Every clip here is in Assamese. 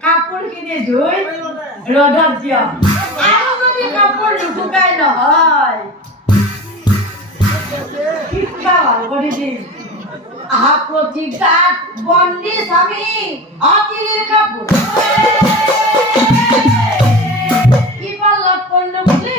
কাপোৰ কিনি ধুই ৰ'দত দিয়ক আৰু যদি কাপোৰ নুশুকাই নহয় শিক্ষা ভাল কৰি দিম প্ৰতিঘাত বন্দী স্বামী অতিৰিৰ কাপোৰ কিবা লগ কৰিলো বুলি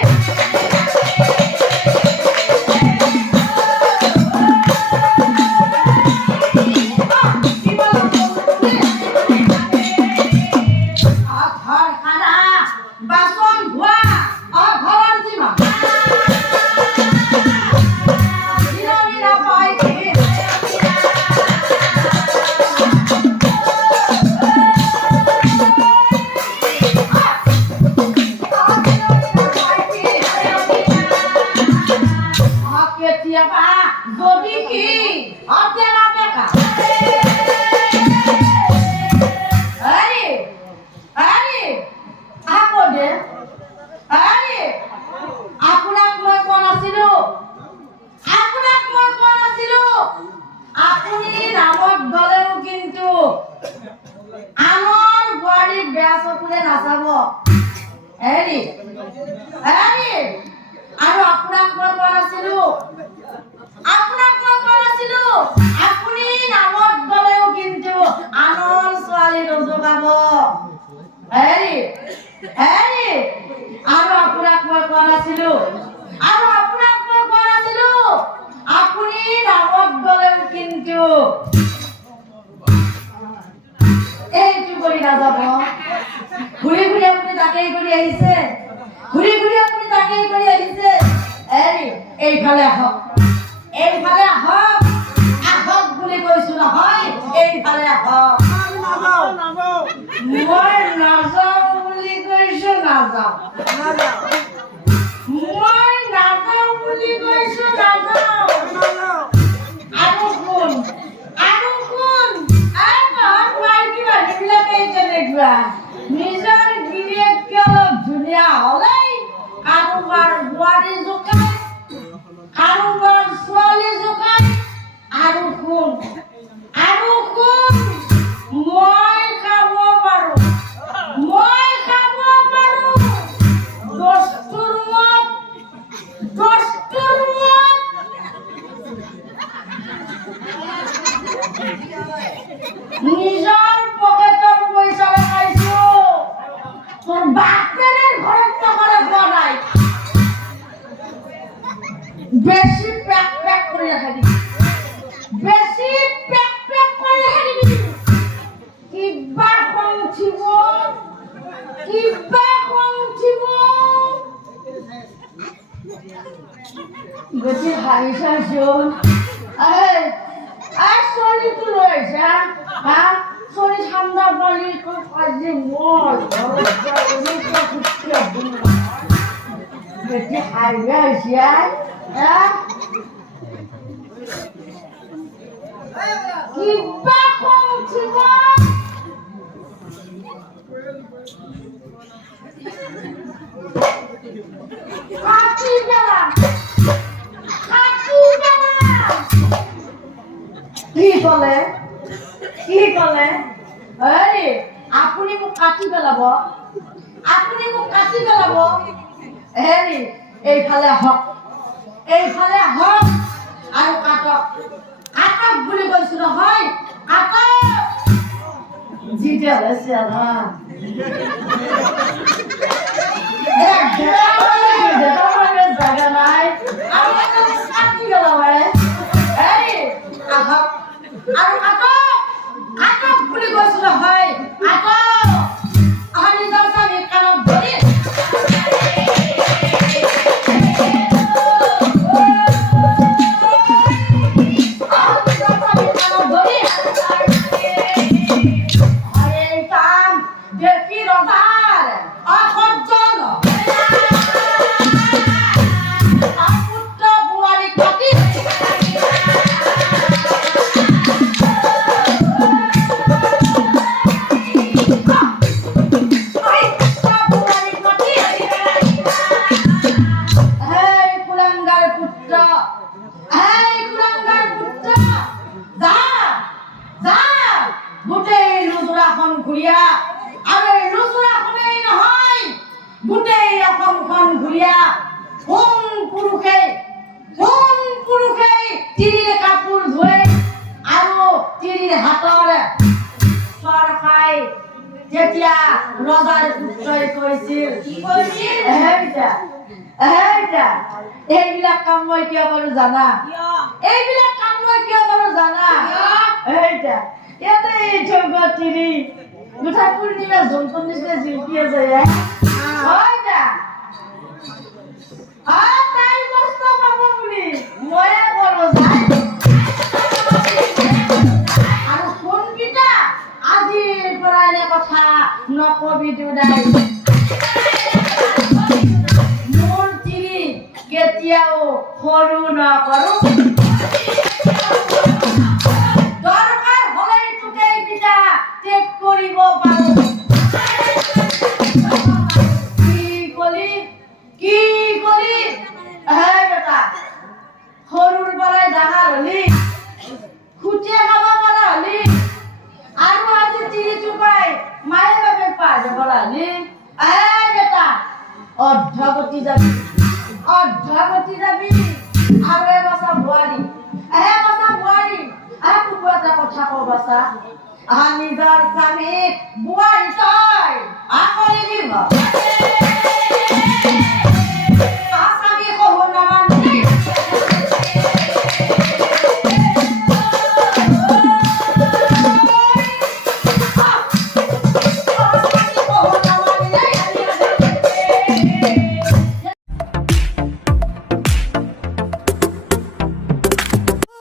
এইফালে আহক আহক বুলি কৈছো নহয় এইফালে আহক মই নাযাওঁ বুলি কৈছো নাযাওঁ মই নাযাওঁ বুলি কৈছো নাযাওঁ আৰু কোন মাইকী মানুহবিলাকে তেনেকুৱা নিজৰ গিৰিয়েককে অলপ ধুনীয়া হ'লেই কাৰোবাৰ বোৱাৰী জোকাই কাৰোবাৰ ছোৱালী জোকাই আৰু কোন মই খাব পাৰো দস্তুৰ মত নিজৰ পকেটৰ পইচা লগাইছো তোৰ বাপেৰৰ ঘৰত টকা পোৱা নাই বেশি প্যাক করে রাখা দিবি বেশি প্যাক করে রাখা দিবি কিবা কমছিব গতি হাইসা শোন সরি তো রয়েছে হ্যাঁ সরি ঠান্ডা পানি তো কাজে মল গতি হাইবে হয়েছে কিবা কমছিব কি কলে আপুনি মোক কাটি পেলাব হেৰি এইফালে আহক আৰু কাটক বুলি কৈছো নহয় কাটক জিতে হৈছে জাগা নাই কাটি পেলাব আহক আৰু কাটক বুলি কৈছো নহয় নিজৰ স্বামী কাণত ধৰি বুঢ়িয়া কোন পুৰুষে তিৰিৰ কাপোৰ ধুই আৰু তিৰিৰ হাতৰ চৰ খাই যেতিয়া ৰজাৰ পুত্ৰই কৈছিল কি কৈছিল এইবিলাক কাম মই কিয় কৰো জানা এইবিলাক কাম মই কিয় কৰো জানা ইয়াতে তিৰি গোটা পূৰ্ণিমা জন্তুৰ নিচিনা জিলকি আছে তাই কষ্ট পাব বুলি ময়ে কৰো আৰু কোনকেইটা আজিৰ পৰা এনে কথা নকবি দুদাই মোৰ তিৰি কেতিয়াও সৰু নকৰো দৰকাৰ হলে তোকে পিতা ত্যাগ কৰিব পাৰো কি কলি বেটা সৰুৰ পৰাই ডাঙৰ হলি খুটিয়া খাব পৰা হলি আৰু আজি তিৰি চুপাই মায়ে বাপে পাৰ যাব হলি বেটা অৰ্ধগতি যাবি আৰু এবছৰ বোৱাৰী তোক এটা কথা কওঁ বাছা নিজৰ স্বামীক বোৱাৰী তই আকলি দিব